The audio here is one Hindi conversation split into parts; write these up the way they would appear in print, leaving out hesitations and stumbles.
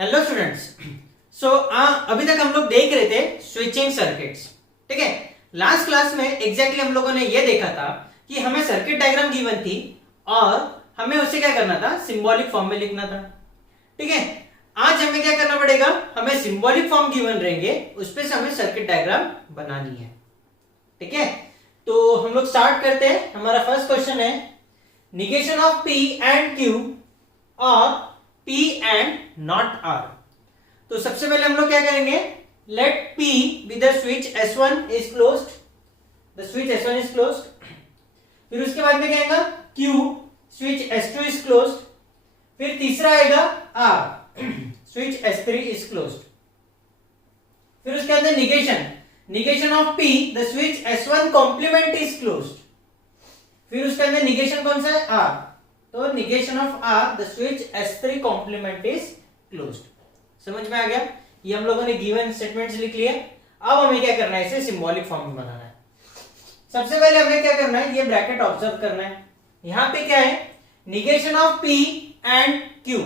Hello students. अभी तक हम लोग देख रहे थे स्विचिंग सर्किट्स। ठीक है, लास्ट क्लास में एग्जैक्टली हम लोगों ने ये देखा था कि हमें सर्किट डायग्राम गिवन थी और हमें उसे क्या करना था, सिंबॉलिक फॉर्म में लिखना था। ठीक है, आज हमें क्या करना पड़ेगा, हमें सिंबॉलिक फॉर्म गिवन रहेंगे, उस पे से हमें सर्किट डायग्राम बनानी है। ठीक है, तो हम लोग स्टार्ट करते हैं। हमारा फर्स्ट क्वेश्चन है negation of P and Q और P एंड नॉट R। तो सबसे पहले हम लोग क्या करेंगे, let P be the switch S1 is closed, the switch S1 is closed. फिर उसके बाद में क्या आएगा, Q switch S2 is closed. फिर तीसरा आएगा R switch S3 is closed. फिर उसके बाद negation of P the switch S1 complement is closed. फिर उसके अंदर निगेशन कौन सा है, R, तो negation of R the switch S3 complement is closed. समझ में आ गया, ये हम लोगों ने गिवन स्टेटमेंट्स लिख लिए। अब हमें क्या करना है, इसे सिंबॉलिक फॉर्म में बनाना है। सबसे पहले हमें क्या करना है, ये ब्रैकेट ऑब्जर्व करना है। यहां पे क्या है, negation of P and Q,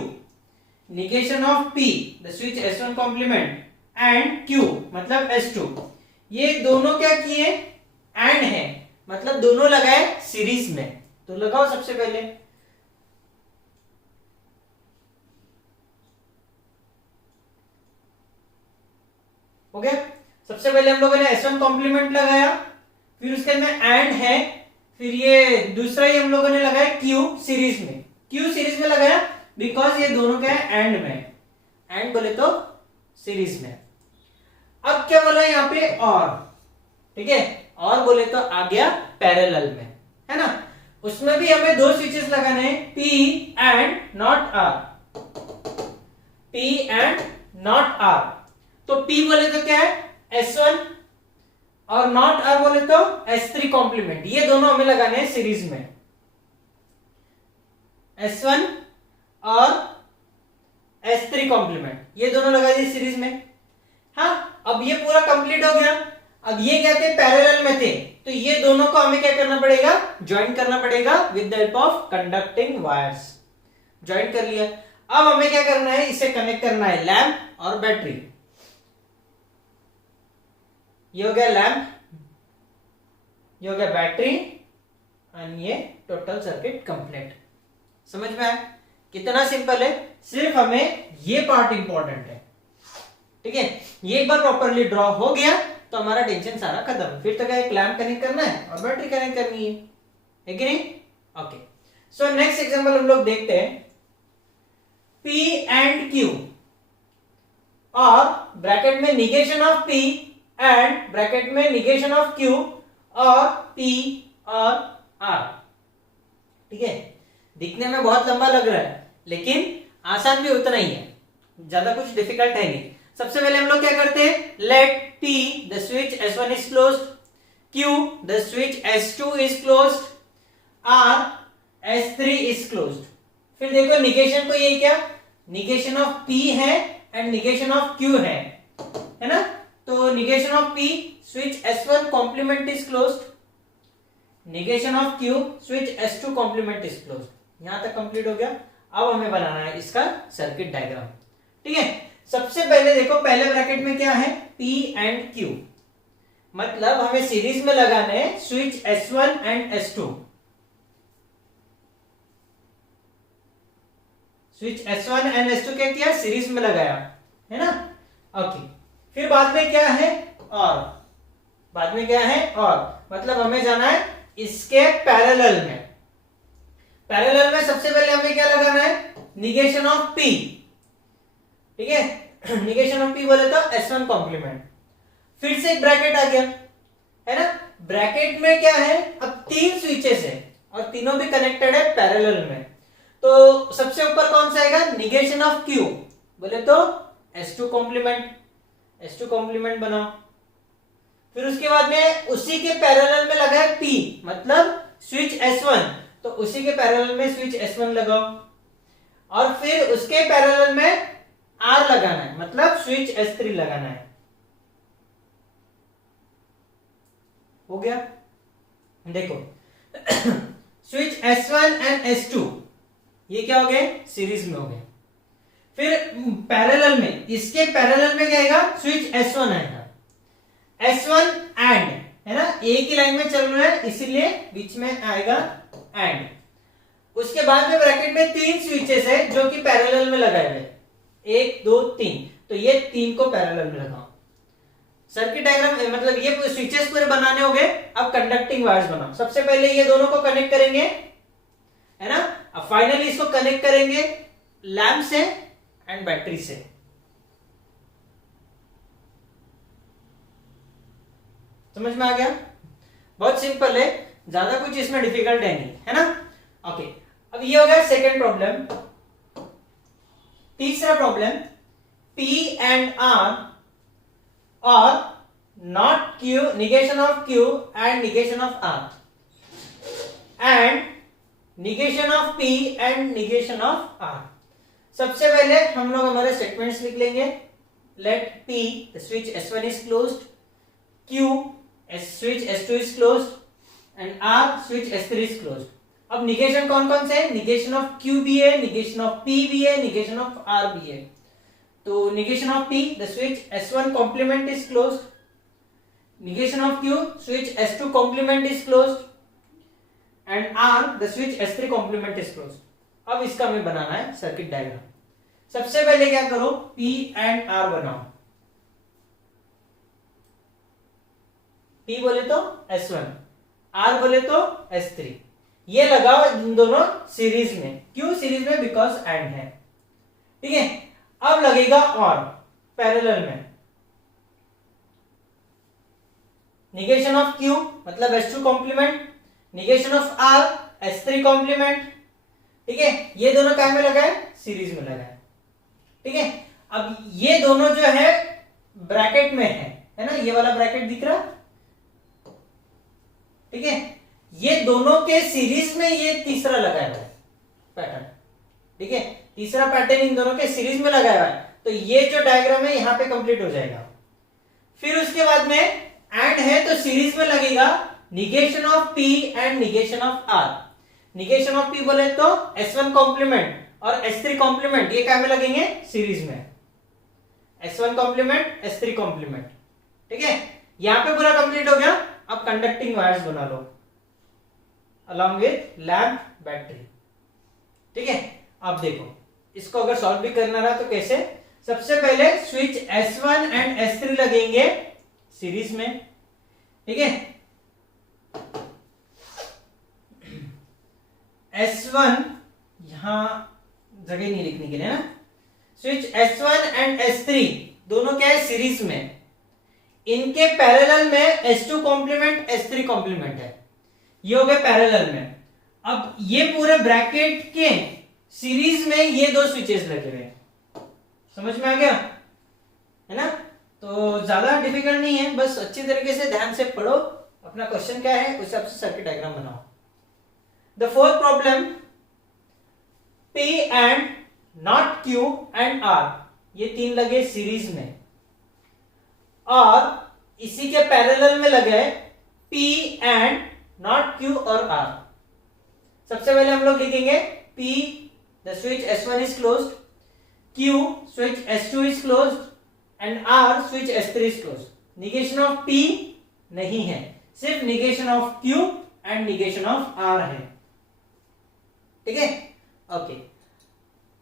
negation of P the switch S1 complement and Q मतलब S2, ये दोनों क्या किए, एंड है, मतलब दोनों लगाए सीरीज में। तो लगाओ सबसे पहले, हो गया। सबसे पहले हम लोगों ने S1 कॉम्प्लीमेंट लगाया, फिर उसके अंदर एंड है, फिर ये दूसरा ही हम लोगों ने लगाया Q सीरीज में। Q सीरीज में लगाया बिकॉज ये दोनों क्या है, एंड में, एंड बोले तो सीरीज में। अब क्या बोला यहाँ पे, और, ठीक है, और बोले तो आ गया पैरेलल में, है ना। उसमें भी हमें दो स्विचेस लगाने हैं, P and not R, P and not R। तो P बोले तो क्या है, S1, और नॉट R बोले तो S3 कॉम्प्लीमेंट। ये दोनों हमें लगाने हैं सीरीज में, S1 और S3 कॉम्प्लीमेंट, ये दोनों लगा दिए सीरीज में। हाँ, अब ये पूरा कंप्लीट हो गया। अब ये क्या थे, पैरेलल में थे, तो ये दोनों को हमें क्या करना पड़ेगा, ज्वाइन करना पड़ेगा with the help of conducting wires. Join कर लिया। अब हमें क्या करना है, इसे कनेक्ट करना है लैंप और बैटरी। ये हो गया लैंप, ये हो गया बैटरी, एंड ये टोटल सर्किट कंप्लीट। समझ में आया, कितना सिंपल है। सिर्फ हमें ये पार्ट इंपॉर्टेंट है। ठीक है, ये एक बार प्रॉपरली ड्रॉ हो गया तो हमारा टेंशन सारा खत्म। फिर तो क्या, एक लैंप कनेक्ट करना है और बैटरी कनेक्ट करनी है कि नहीं। ओके, सो नेक्स्ट एग्जांपल हम लोग देखते हैं, P एंड Q और ब्रैकेट में negation of P and bracket में निगेशन ऑफ Q और P और R। ठीक है, दिखने में बहुत लंबा लग रहा है लेकिन आसान भी उतना ही है, ज्यादा कुछ डिफिकल्ट है नहीं। सबसे पहले हम लोग क्या करते हैं, let P the switch S1 is closed, Q the switch S2 is closed, R S3 is closed. फिर देखो निगेशन को, ये क्या, निगेशन ऑफ P है एंड निगेशन ऑफ Q है ना। तो negation of P switch S1 complement is closed, negation of Q switch S2 complement is closed. यहां तक कंप्लीट हो गया। अब हमें बनाना है इसका सर्किट डायग्राम। ठीक है, सबसे पहले देखो, पहले ब्रैकेट में क्या है, P एंड Q, मतलब हमें सीरीज में लगाने हैं switch S1 and S2। Switch S1 and S2 क्या किया, सीरीज में लगाया, है ना। ओके, फिर बाद में क्या है, और, बाद में क्या है, और, मतलब हमें जाना है इसके पैरेलल में। पैरेलल में सबसे पहले हमें क्या लगाना है, निगेशन ऑफ P। ठीक है, निगेशन ऑफ P बोले तो S1 कॉम्प्लीमेंट। फिर से एक ब्रैकेट आ गया, है ना। ब्रैकेट में क्या है, अब तीन स्विचेस है और तीनों भी कनेक्टेड है पैरेलल में। तो सबसे ऊपर कौन सा आएगा, निगेशन ऑफ Q बोले तो S2 कॉम्प्लीमेंट, S2 कॉम्प्लीमेंट बनाओ। फिर उसके बाद में उसी के पैरेलल में लगा है P, मतलब स्विच S1, तो उसी के पैरेलल में स्विच S1 लगाओ, और फिर उसके पैरेलल में R लगाना है, मतलब स्विच S3 लगाना है। हो गया, देखो स्विच S1 एंड S2 ये क्या हो गए, सीरीज में हो गए। फिर पैरेलल में, इसके पैरेलल में क्या आएगा, स्विच S1 आएगा, S1 एंड, है ना, एक ही लाइन में चल रहा है इसीलिए बीच में आएगा एंड। उसके बाद में ब्रैकेट में 3 स्विचेस है जो कि पैरेलल में लगाए हुए, 1 2 3, तो ये 3 को पैरेलल में लगाओ। सर्किट डायग्राम मतलब ये स्विचेस पूरे बनाने हो गए। अब कंडक्टिंग वायर्स बनाओ। सबसे पहले ये दोनों को कनेक्ट करेंगे, है ना। अब फाइनली इसको कनेक्ट करेंगे लैंप से एंड बैटरी से। समझ में आ गया? बहुत सिंपल है, ज्यादा कुछ इसमें डिफिकल्ट है नहीं, है ना। ओके, अब ये हो गया सेकेंड प्रॉब्लम। तीसरा प्रॉब्लम, P एंड R और not Q, negation of Q and negation of R and negation of P and negation of R। सबसे पहले हम लोग हमारे स्टेटमेंट्स लिख लेंगे। Let P, the switch S1 is closed, Q, switch S2 is closed and R, switch S3 is closed। अब निगेशन कौन कौन से है? निगेशन ऑफ Q भी है, निगेशन ऑफ P भी है, निगेशन ऑफ R भी है। तो negation of P, the switch S1 complement is closed, negation of Q, switch S2 complement is closed and R, the switch S3 complement is closed। अब इसका हमें बनाना है सर्किट डायग्राम। सबसे पहले क्या करो, P एंड R बनाओ। P बोले तो S1, R बोले तो S3, ये लगाओ इन दोनों सीरीज में। क्यों सीरीज में? बिकॉज एंड है, ठीक है। अब लगेगा और पैरेलल में, निगेशन ऑफ Q मतलब S2 complement, negation of R S3 complement, ठीक है। ये दोनों क्या में लगा है? सीरीज में लगा है, ठीक है। अब ये दोनों जो है ब्रैकेट में है ना, ये वाला ब्रैकेट दिख रहा, ठीक है। ये दोनों के सीरीज में ये तीसरा लगाया हुआ है पैटर्न, ठीक है। तीसरा पैटर्न इन दोनों के सीरीज में लगाया हुआ है, तो ये जो डायग्राम है यहां पे कंप्लीट हो जाएगा। फिर उसके बाद में एंड है तो सीरीज में लगेगा negation of P and negation of R। Negation of P बोले तो S1 कॉम्प्लीमेंट और S3 कॉम्प्लीमेंट, ये क्या में लगेंगे? सीरीज में, S1 कॉम्प्लीमेंट S3 कॉम्प्लीमेंट, ठीक है। यहां पे पूरा कंप्लीट हो गया। अब कंडक्टिंग वायर्स बना लो अलॉन्ग विथ लैंप बैटरी, ठीक है। अब देखो इसको अगर सॉल्व भी करना रहा तो कैसे? सबसे पहले स्विच S1 एंड S3 लगेंगे सीरीज में, ठीक है। S1 यहां जगह नहीं लिखने के लिए ना, स्विच S1 एंड S3 दोनों क्या है? सीरीज में। इनके पैरेलल में S2 कॉम्प्लीमेंट S3 कॉम्प्लीमेंट है, ये हो गए पैरेलल में। अब ये पूरे ब्रैकेट के सीरीज में ये दो स्विचेस लगे हुए हैं। समझ में आ गया, है ना। तो ज्यादा डिफिकल्ट नहीं है, बस अच्छी तरीके से ध्यान से पढ़ो, अपना क्वेश्चन क्या है उस हिसाब से सर्किट डायग्राम बनाओ। The fourth problem, P and not Q and R, ये तीन लगे सीरीज में और इसी के पैरेलल में लगे P एंड नॉट Q और R। सबसे पहले हम लोग लिखेंगे P, the switch S1 is closed, Q, switch S2 is closed and R, switch S3 is closed। negation of P नहीं है, सिर्फ negation of Q and negation of R है, ठीक है। ओके,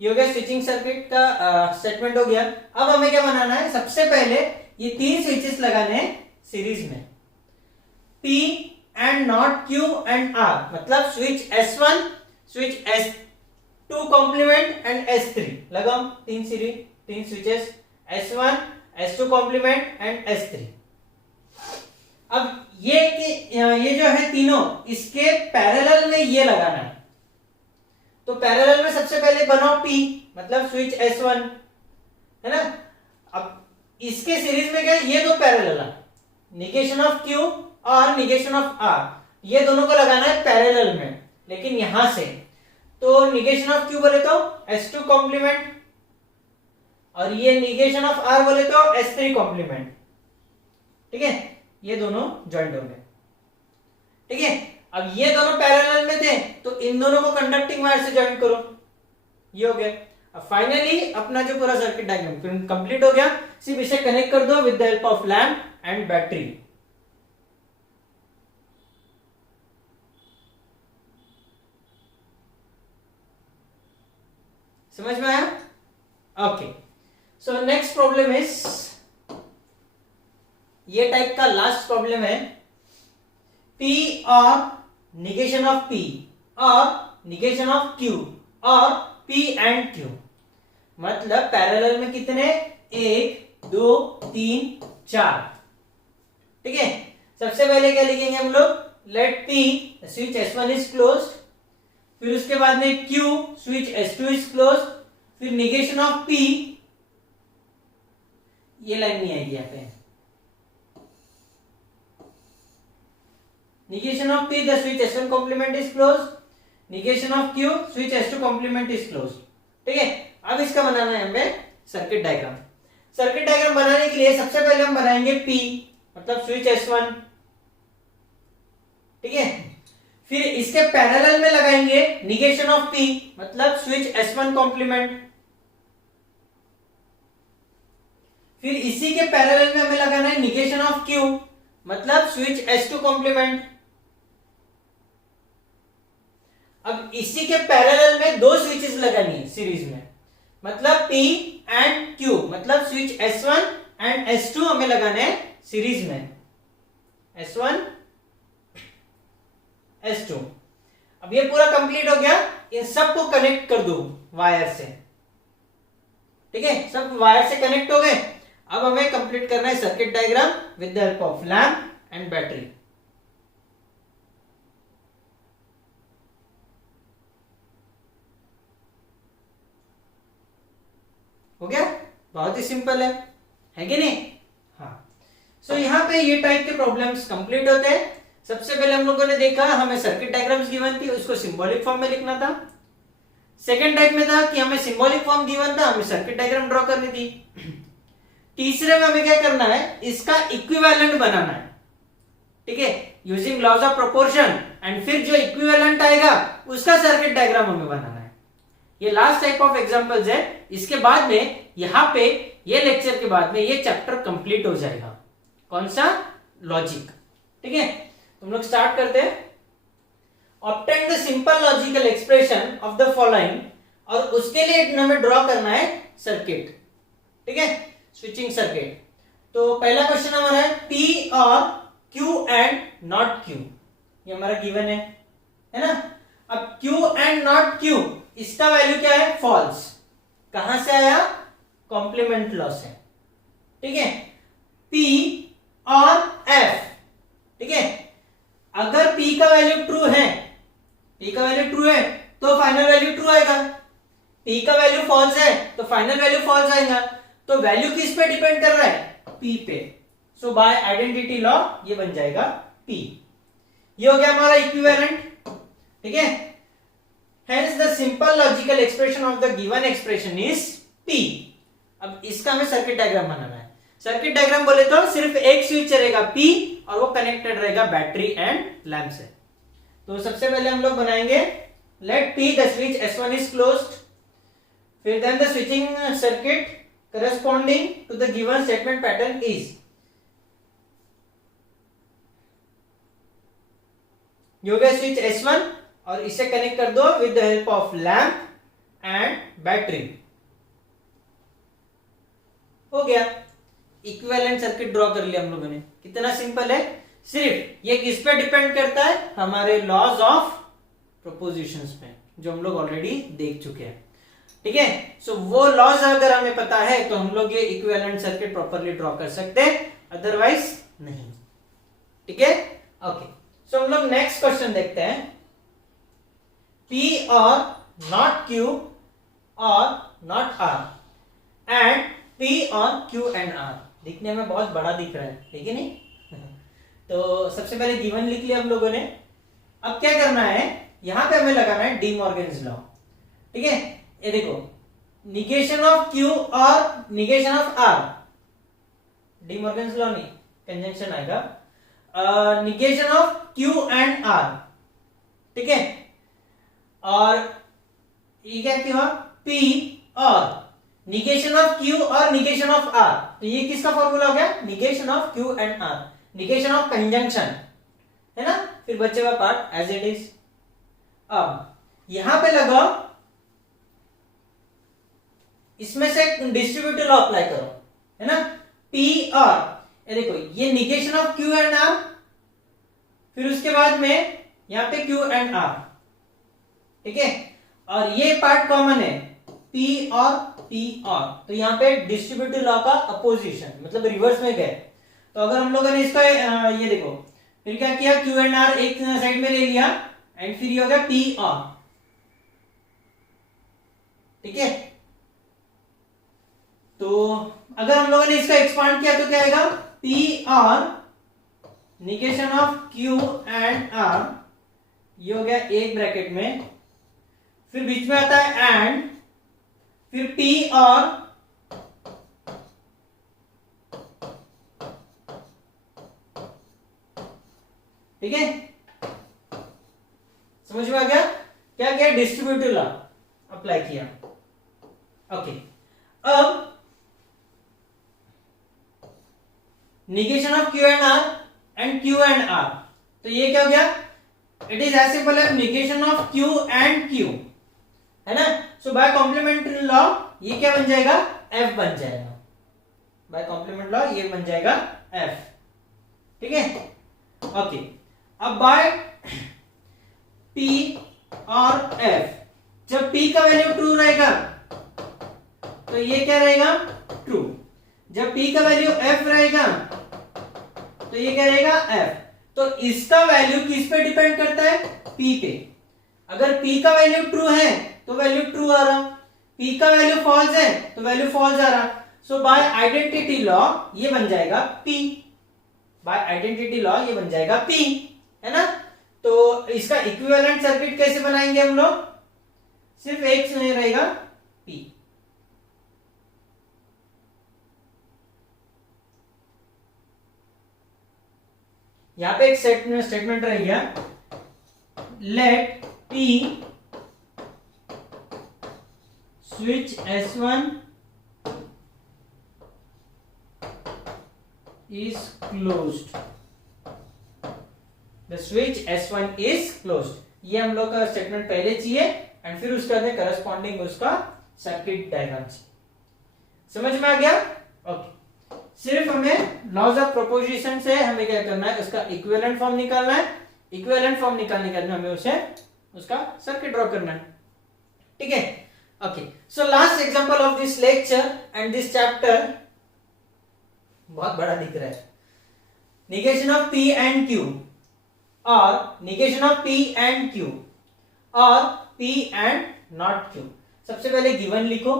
ये हो गया स्विचिंग सर्किट का स्टेटमेंट हो गया। अब हमें क्या बनाना है? सबसे पहले ये तीन स्विचेस लगाने हैं सीरीज में, P and not Q and R, मतलब switch S1, switch S2 complement and S3 लगाओ। तीन सीरीज, तीन switches S1, S2 complement and S3। अब ये जो है तीनों, इसके पैरेलल में ये लगाना है। तो पैरेलल में सबसे पहले बनाओ P, मतलब स्विच S1, है ना। अब इसके सीरीज में क्या है? ये दो पैरेलल है, निगेशन ऑफ Q और निगेशन ऑफ R, ये दोनों को लगाना है पैरेलल में। लेकिन यहां से तो निगेशन ऑफ Q बोले तो S2 कॉम्प्लीमेंट और ये निगेशन ऑफ R बोले तो S3 कॉम्प्लीमेंट, ठीक है। ये दोनों ज्वाइंट हो गए, ठीक है। अब ये दोनों पैरेलल में थे तो इन दोनों को कंडक्टिंग वायर से ज्वाइन करो, ये हो गया। अब फाइनली अपना जो पूरा सर्किट डायग्राम कंप्लीट हो गया, सिर्फ इसे कनेक्ट कर दो with the help of lamp and battery. समझ में आया? Okay, so next problem is, ये टाइप का लास्ट प्रॉब्लम है, P और negation of P और negation of Q और P and Q, मतलब पैरेलल में कितने, 1 2 3 4। ठीक है, सबसे पहले क्या लिखेंगे हम लोग, let P switch S1 is closed, फिर उसके बाद में Q switch S2 is closed, फिर निगेशन ऑफ P, ये लाइन नहीं आएगी यहाँ पे, negation of P the switch S1 complement is closed, negation of Q switch S2 complement is closed। ठीक है, अब इसका बनाना है हमें सर्किट डायग्राम। सर्किट डायग्राम बनाने के लिए सबसे पहले हम बनाएंगे P, मतलब स्विच S1। ठीक है, फिर इसके पैरेलल में लगाएंगे negation of P, मतलब स्विच S1 कॉम्प्लीमेंट। फिर इसी के पैरेलल में हमें लगाना है negation of Q, मतलब स्विच S2 कॉम्प्लीमेंट। अब इसी के पैरेलल में दो स्विचेस लगानी है सीरीज में, मतलब P एंड Q, मतलब स्विच S1 एंड S2 हमें लगाने हैं सीरीज में, S1 S2। अब ये पूरा कंप्लीट हो गया, इन सबको कनेक्ट कर दो वायर से। ठीक है, सब वायर से कनेक्ट हो गए। अब हमें कंप्लीट करना है circuit diagram with the help of lamp and battery. हो गया, बहुत ही सिंपल है कि नहीं? हाँ, सो यहाँ पे ये टाइप के प्रॉब्लम्स कंप्लीट होते हैं। सबसे पहले हम लोगों ने देखा, हमें सर्किट डायग्राम्स गिवन थी, उसको सिंबॉलिक फॉर्म में लिखना था। सेकेंड टाइप में था कि हमें सिंबॉलिक फॉर्म गिवन था, हमें सर्किट डायग्राम ड्रॉ करनी थी। तीसरे में हमें क्या करना है, इसका इक्विवेलेंट बनाना है। ठीक है, using laws of proportion, and फिर जो इक्विवेलेंट आएगा उसका सर्किट डायग्राम हमें बनाना है। ये लास्ट टाइप ऑफ एग्जांपल्स है। इसके बाद में यहां पे ये लेक्चर के बाद में ये चैप्टर कंप्लीट हो जाएगा। कौन सा, लॉजिक। ठीक है, तुम लोग स्टार्ट करते हैं। Obtain the simple logical expression of the following, और उसके लिए हमें ड्रॉ करना है सर्किट। ठीक है, स्विचिंग सर्किट। तो पहला क्वेश्चन हमारा है P और Q एंड नॉट Q, ये हमारा गिवन है ना। अब Q एंड नॉट Q, इसका वैल्यू क्या है, फॉल्स। कहां से आया, कॉम्प्लीमेंट लॉ से। ठीक है, P और F। ठीक है, अगर P का वैल्यू ट्रू है, P का वैल्यू ट्रू है तो फाइनल वैल्यू ट्रू आएगा, P का वैल्यू फॉल्स है तो फाइनल वैल्यू फॉल्स आएगा। तो वैल्यू किस पे डिपेंड कर रहा है, P पे। सो बाय आइडेंटिटी लॉ ये बन जाएगा P। ये हो गया हमारा इक्विवेलेंट। ठीक है, hence the simple logical expression of the given expression is P। अब इसका हमें सर्किट डायग्राम बनाना है। सर्किट डायग्राम बोले तो सिर्फ एक स्विच रहेगा P, और वो कनेक्टेड रहेगा बैटरी एंड लैम्प से। तो सबसे पहले हम लोग बनाएंगे, late P the switch S1 is closed, फिर then the switching circuit corresponding to the given statement pattern is, ये हो गया स्विच S1, और इसे कनेक्ट कर दो with the help of lamp and battery. हो गया, इक्विवेलेंट सर्किट ड्रॉ कर लिया हम लोगों ने। कितना सिंपल है, सिर्फ ये किस पे डिपेंड करता है, हमारे लॉज ऑफ प्रोपोजिशंस पे, जो हम लोग ऑलरेडी देख चुके हैं। ठीक है, सो वो लॉज अगर हमें पता है तो हम लोग ये इक्विवेलेंट सर्किट प्रॉपर्ली ड्रॉ कर सकते हैं, अदरवाइज नहीं। ठीक है, ओके। सो हम लोग नेक्स्ट क्वेश्चन देखते हैं। P और not Q और not R, and P और Q and R। दिखने में बहुत बड़ा दिख रहा है, ठीक है नहीं? तो सबसे पहले गिवन लिख लिया हम लोगों ने। अब क्या करना है, यहां पे हमें लगाना है डी मॉर्गन्स लॉ। ठीक है, ये देखो, निगेशन ऑफ Q और negation of R, D Morgan's law नहीं, कंजंक्शन आएगा, negation of Q and R। ठीक है, और ये क्या हुआ, P और निगेशन ऑफ Q और निगेशन ऑफ R, तो ये किसका फॉर्मूला हो गया? Negation of Q and R, negation of conjunction, है ना। फिर बचेगा पार्ट एज इट इज। अब यहां पे लगाओ, इसमें से डिस्ट्रीब्यूटिव लॉ अप्लाई करो, है ना। P और ये देखो, ये negation of Q and R, फिर उसके बाद में यहां पे Q एंड R, ठीक है। और ये पार्ट कॉमन है, P और P और, तो यहाँ पे डिस्ट्रीब्यूटिव लॉ का अपोजिशन, मतलब रिवर्स में गए। तो अगर हम लोगों ने इसका ये देखो, फिर क्या किया, Q एंड R एक साइड में ले लिया, एंड फिर ये हो गया P और, ठीक है। तो अगर हम लोगों ने इसका एक्सपांड किया तो क्या आएगा, P और negation of Q and R, ये हो गया एक ब्रैकेट में, फिर बीच में आता है एंड, फिर P और ठीक है, समझ में आ गया। क्या किया, डिस्ट्रीब्यूटिव लॉ अप्लाई किया। ओके, अब negation of Q and R and Q and R, तो ये क्या हो गया, it is as simple as negation of Q and Q, है ना। सो बाय कॉम्प्लीमेंट्री लॉ ये क्या बन जाएगा, F बन जाएगा। बाय कॉम्प्लीमेंट लॉ ये बन जाएगा F, ठीक है। ओके, अब बाय P और F, जब P का वैल्यू ट्रू रहेगा तो ये क्या रहेगा, ट्रू। जब P का वैल्यू F रहेगा तो ये क्या रहेगा, F। तो इसका वैल्यू किस पे डिपेंड करता है, P पे। अगर P का वैल्यू ट्रू है तो वैल्यू ट्रू आ रहा, P का वैल्यू फॉल्स है तो वैल्यू फॉल्स आ रहा। सो बाय आइडेंटिटी लॉ ये बन जाएगा P, बाय आइडेंटिटी लॉ ये बन जाएगा P, है ना। तो इसका इक्विवेलेंट सर्किट कैसे बनाएंगे हम लोग, सिर्फ एक नहीं रहेगा P। यहां पे एक स्टेटमेंट रहेगा, late P switch S1 is closed, the switch S1 is closed। ये हम लोग का स्टेटमेंट पहले चाहिए, एंड फिर उसके बाद करस्पॉन्डिंग उसका सर्किट डायग्राम चाहिए। समझ में आ गया। ओके, सिर्फ हमें लॉज ऑफ प्रोपोजिशन से हमें क्या करना है, उसका इक्विवेलेंट फॉर्म निकालना है। इक्विवेलेंट फॉर्म निकालने के बाद हमें उसे उसका सर्किट ड्रॉ करना है, ठीक है। Okay, so last example of this lecture and this chapter, बहुत बड़ा दिख रहा है, negation of P and Q और negation of P and Q और P and not Q। सबसे पहले गिवन लिखो।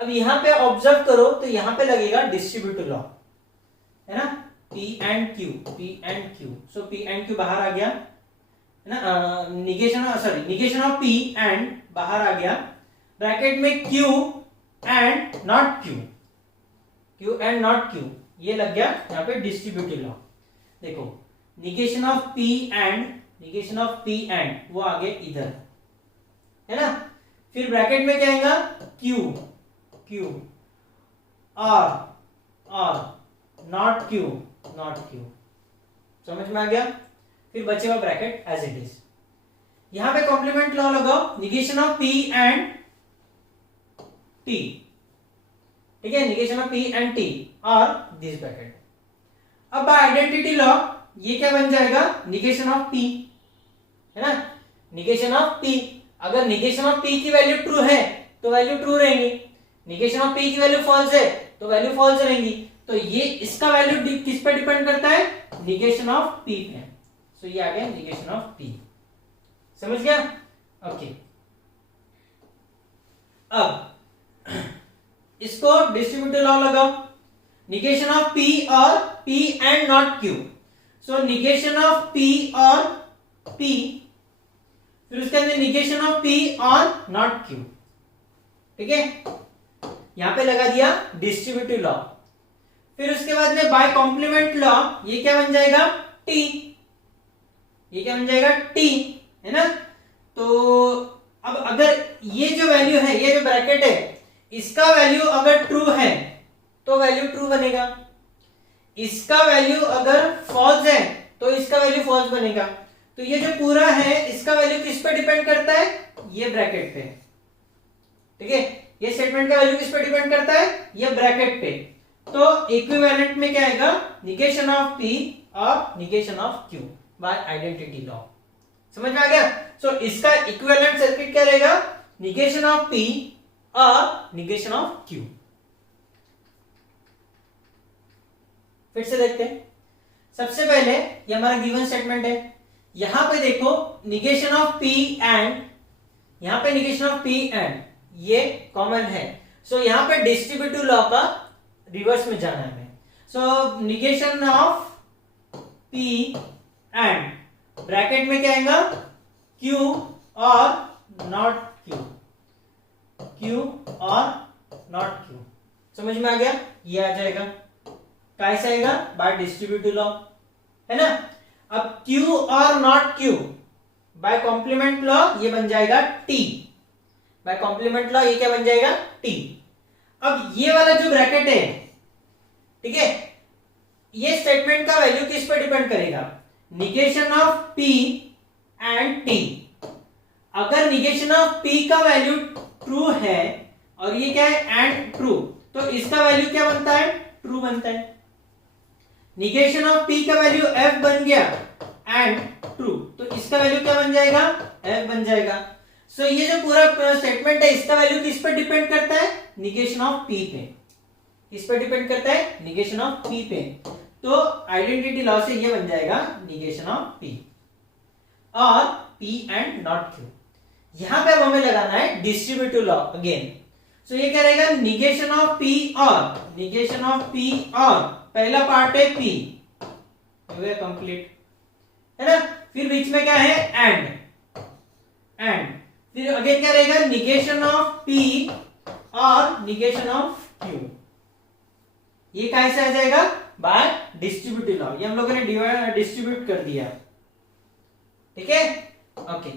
अब यहां पे ऑब्जर्व करो तो यहां पे लगेगा डिस्ट्रीब्यूटिव लॉ, है ना, P and Q, P and Q। So P and Q बाहर आ गया, है ना, निगेशन ऑफ P and बाहर आ गया, ब्रैकेट में Q and not Q, Q and not Q, ये लग गया यहाँ पे डिस्ट्रीब्यूटिव लॉ। देखो, निगेशन ऑफ P एंड वो आगे इधर, है ना। फिर ब्रैकेट में क्या आएगा, Q और नॉट Q। समझ में आ गया। फिर बचेगा ब्रैकेट एज इट इज। यहां पे कॉम्प्लीमेंट लॉ लगाओ, negation of P and T, ठीक है, negation of P and T और दिस ब्रैकेट। अब बाय आइडेंटिटी लॉ ये क्या बन जाएगा, निगेशन ऑफ P, है ना, निगेशन ऑफ P। अगर निगेशन ऑफ P की वैल्यू ट्रू है तो वैल्यू ट्रू रहेंगी, निगेशन ऑफ P की वैल्यू फॉल्स है तो वैल्यू फॉल्स रहेंगी। तो ये इसका वैल्यू किस पे डिपेंड करता है, निगेशन ऑफ P पे। सो ये आ गया निगेशन ऑफ P। समझ गया। ओके, अब इसको डिस्ट्रीब्यूटिव लॉ लगाओ, निगेशन ऑफ P और P and not Q। So negation of P और P, फिर उसके अंदर निगेशन ऑफ P और नॉट Q, ठीक है। यहां पे लगा दिया डिस्ट्रीब्यूटिव लॉ। फिर उसके बाद में बाय कॉम्प्लीमेंट लॉ ये क्या बन जाएगा, T, ये क्या बन जाएगा, T, है ना। तो अब अगर ये जो वैल्यू है, ये जो ब्रैकेट है, इसका वैल्यू अगर ट्रू है तो वैल्यू ट्रू बनेगा, इसका वैल्यू अगर फॉल्स है तो इसका वैल्यू फॉल्स बनेगा। तो ये जो पूरा है इसका वैल्यू किस पे डिपेंड करता है, ये ब्रैकेट पे। ठीक है, ये स्टेटमेंट का वैल्यू किस पे डिपेंड करता है, ये ब्रैकेट पे। तो इक्विवेलेंट में क्या आएगा, निगेशन ऑफ P और negation of Q by identity law. समझ में आ गया। सो इसका इक्विवेलेंट सर्किट क्या रहेगा, निगेशन ऑफ P और निगेशन ऑफ Q। फिर से देखते हैं। सबसे पहले ये हमारा गिवन स्टेटमेंट है, यहां पे देखो निगेशन ऑफ P एंड, यहां पे निगेशन ऑफ P एंड ये कॉमन है। सो यहां पे डिस्ट्रीब्यूटिव लॉ का रिवर्स में जाना है हमें। So negation of P and bracket में क्या आएगा, Q और नॉट Q, Q और नॉट Q। समझ में आ गया, ये आ जाएगा, कैसे आएगा, बाय डिस्ट्रीब्यूटिव लॉ, है ना। अब Q और not Q by complement law ये बन जाएगा T, बाय कॉम्प्लीमेंट लॉ ये क्या बन जाएगा, T। अब ये वाला जो ब्रैकेट है, ठीक है, ये स्टेटमेंट का वैल्यू किस पर डिपेंड करेगा, negation of P and T। अगर निगेशन ऑफ P का वैल्यू ट्रू है और ये क्या है, एंड ट्रू, तो इसका वैल्यू क्या बनता है, ट्रू बनता है। निगेशन ऑफ P का वैल्यू F बन गया एंड ट्रू, तो इसका वैल्यू क्या बन जाएगा, F बन जाएगा। सो ये जो पूरा स्टेटमेंट है इसका वैल्यू किस पर डिपेंड करता है, निगेशन ऑफ P पे। किस पर डिपेंड करता है, निगेशन ऑफ P पे। तो आइडेंटिटी लॉ से ये बन जाएगा निगेशन ऑफ P और P एंड नॉट Q। यहां पे अब हमें लगाना है डिस्ट्रीब्यूटिव लॉ अगेन। सो ये क्या रहेगा, निगेशन ऑफ P और, निगेशन ऑफ P और पहला पार्ट है P, कंप्लीट, है ना। फिर बीच में क्या है, एंड फिर अगेन क्या रहेगा, निगेशन ऑफ P और निगेशन ऑफ Q। ये कैसे आ जाएगा, बाय डिस्ट्रीब्यूटिव लॉ। ये हम लोगों ने डिस्ट्रीब्यूट कर दिया, ठीक है, ओके।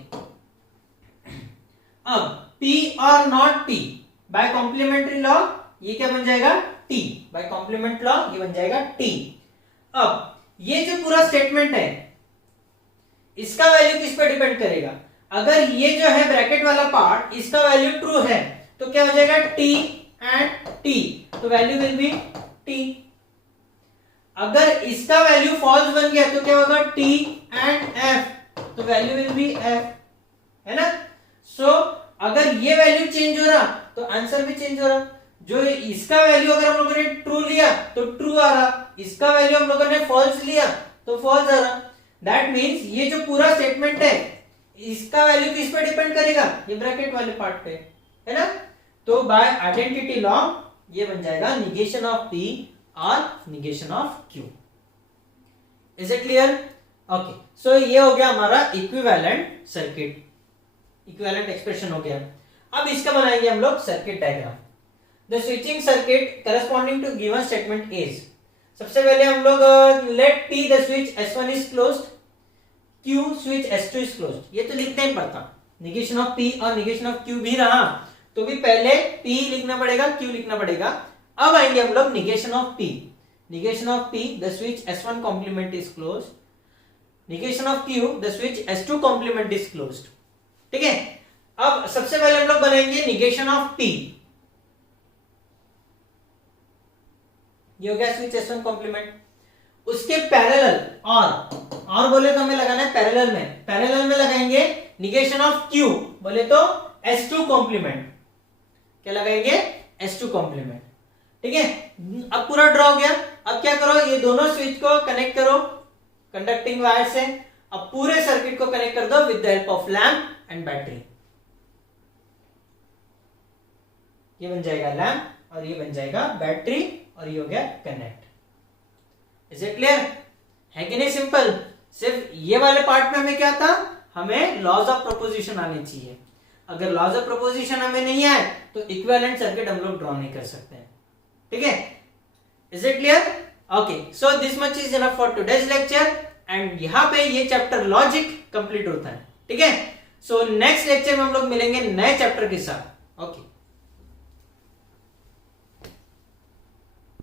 अब P और not P by complementary law ये क्या बन जाएगा, T, बाय कॉम्प्लीमेंट लॉ ये बन जाएगा T। अब ये जो पूरा स्टेटमेंट है इसका वैल्यू किस पर डिपेंड करेगा, अगर ये जो है ब्रैकेट वाला पार्ट इसका वैल्यू ट्रू है तो क्या हो जाएगा, T एंड T, तो वैल्यू विल बी T। अगर इसका वैल्यू फॉल्स बन गया तो क्या होगा, T एंड F, तो वैल्यू विल बी F, है ना। सो अगर ये वैल्यू चेंज हो रहा तो आंसर भी चेंज हो रहा। जो इसका वैल्यू अगर हम लोगों ने ट्रू लिया तो ट्रू आ रहा, इसका वैल्यू हम लोगों ने फॉल्स लिया तो फॉल्स आ रहा। दैट मीन्स ये जो पूरा स्टेटमेंट है इसका वैल्यू किस पे डिपेंड करेगा, ये ब्रैकेट वाले पार्ट पे, है ना। तो बाय आइडेंटिटी लॉ ये बन जाएगा निगेशन ऑफ P और negation of Q। Is it clear, okay. So ये हो गया हमारा इक्विवेलेंट सर्किट, इक्विवेलेंट एक्सप्रेशन हो गया। अब इसका बनाएंगे हम लोग circuit diagram. The switching circuit corresponding to given statement is, सबसे पहले हम लोग let P the switch S1 is closed, Q switch S2 is closed. ये तो लिखते ही पड़ता, निगेशन ऑफ P और निगेशन ऑफ Q भी रहा तो भी पहले P लिखना पड़ेगा, Q लिखना पड़ेगा। अब आएंगे हम लोग निगेशन ऑफ P, निगेशन of P the switch S1 complement is closed, negation of Q the switch S2 complement is closed, ठीक है। अब सबसे पहले हम लोग बनाएंगे निगेशन ऑफ P, ये हो गया स्विच S1 कॉम्प्लीमेंट। उसके पैरेलल और बोले तो हमें लगाना है पैरेलल में, पैरेलल में लगाएंगे निगेशन ऑफ Q, बोले तो S2 कॉम्प्लीमेंट, क्या लगाएंगे, S2 कॉम्प्लीमेंट, ठीक है। अब पूरा ड्रॉ हो गया। अब क्या करो, ये दोनों स्विच को कनेक्ट करो कंडक्टिंग वायर से। अब पूरे सर्किट को कनेक्ट कर दो with the help of lamp and battery. ये बन जाएगा लैंप और ये बन जाएगा बैटरी और ये हो गया कनेक्ट। इज इट क्लियर, है कि नहीं सिंपल। सिर्फ ये वाले पार्ट में हमें क्या था, हमें लॉज ऑफ प्रोपोजिशन आने चाहिए। अगर लॉज ऑफ प्रोपोजिशन हमें नहीं आए तो इक्विवेलेंट सर्किट हम लोग ड्रॉ नहीं कर सकते हैं, ठीक है। Is it clear, okay. So this much is enough for today's lecture and यहाँ पे ये चैप्टर लॉजिक कंप्लीट होता है, ठीक है। सो नेक्स्ट लेक्चर में हम लोग मिलेंगे नए चैप्टर के साथ।